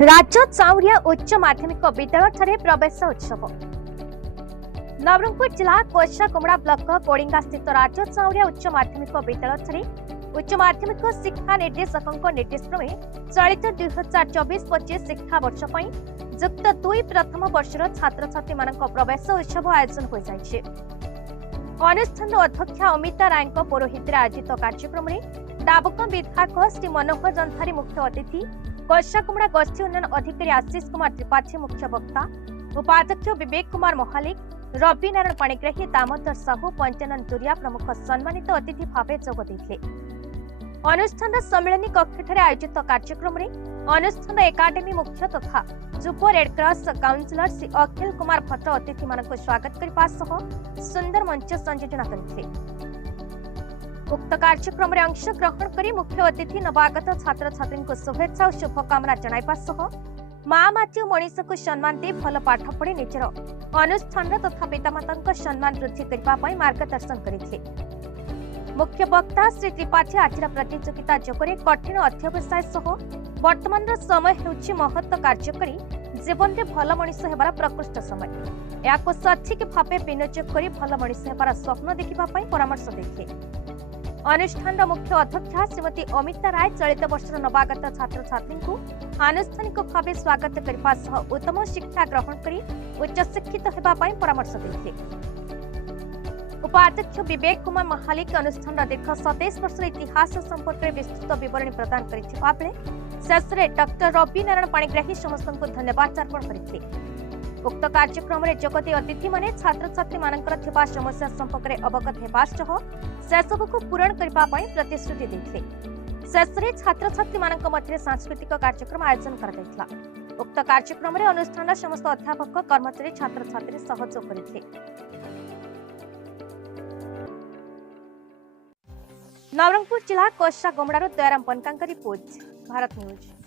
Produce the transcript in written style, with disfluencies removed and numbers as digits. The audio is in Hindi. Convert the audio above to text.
राज्य चाउरिया उच्च माध्यमिक विद्यालय प्रवेश उत्सव। नवरंगपुर जिला कोषाकुमड़ा ब्लॉक कोड़िंगा स्थित राज्य चाउरिया उच्च माध्यमिक विद्यालय उच्च माध्यमिक शिक्षा निर्देशकों निर्देश क्रमे चलित 2024-25 शिक्षा वर्ष युक्त 2 प्रथम वर्षर छात्र छात्री प्रवेश उत्सव आयोजन हो जाइछे। अनुष्ठान अध्यक्षा अमिता राय पौरोहित्य आयोजित कार्यक्रम में डाबुक विधायक श्री मनोहर जंधारी मुख्य अतिथि, कोषाकुमड़ा गोष्ठी उन्नयन अधिकारी आशीष कुमार त्रिपाठी मुख्य वक्ता, उपाध्यक्ष विवेक कुमार महालिक, रवि नारायण पाणिग्राही, दामोदर साहू, पंचानन तुरिया प्रमुख सम्मानित अतिथि भाव जोग देथिले। अनुष्ठान सम्मेलनी कक्ष आयोजित कार्यक्रम में अनुष्ठान एकाडेमी मुख्य तथा जुब रेडक्रॉस काउंसिलर श्री अखिल कुमार भट्ट अतिथि मानक स्वागत करने सुंदर मंच संयोजन करते। उक्त कार्यक्रम में अंशग्रहण कर मुख्य अतिथि नवागत छात्र छात्री को शुभेच्छा और शुभकामना जणाइबा सह माँ माटी मनीष को सम्मान दे भल पाठ पढ़ी निजर अनुष्ठान तथा पितामाता सम्मान वृद्धि करने मार्गदर्शन करते। मुख्य वक्ता श्री त्रिपाठी आज प्रतियोगिता जोगरे कठिन अध्यवसाय सह वर्तमान समय हेउछि महत्व कार्यकरी जीवन में भल मनीष हेबार प्रकृष्ट समय। या सठिक भाव विनियोग कर भल मनीष हेबार स्वप्न देखा परामर्श देते। अनुष्ठान मुख्य अध्यक्षा श्रीमती अमिता राय चलित वर्षर नवागत छात्र छात्री को आनुष्ठानिक भाव स्वागत करने सह उत्तम शिक्षा ग्रहण कर उच्च शिक्षित होगापी परामर्श देते। उपाध्यक्ष विवेक कुमार महालिक अनुष्ठान दीर्घ 27 वर्ष इतिहास संपर्क में विस्तृत विवरणी प्रदान करथिबा बेले शेषे डॉक्टर रवि नारायण पाणिग्राही समस्त को धन्यवाद अर्पण करथिले। उक्त कार्यक्रम में जोगदे अतिथि माने छात्र छात्री मानकर थिबा समस्या संपर्क में अवगत हेबा सह सेसबु को पूरण करबा पई प्रतिश्रुति देथिले। शेषे छात्र छात्री मानक मध्य सांस्कृतिक कार्यक्रम आयोजन करा दैथिला। उक्त कार्यक्रम में अनुष्ठान समस्त अध्यापक कर्मचारी छात्र छात्री सहयोग करथिले। नवरंगपुर जिला कोषाकुमड़ा दयाराम पनकांका रिपोर्ट, भारत न्यूज।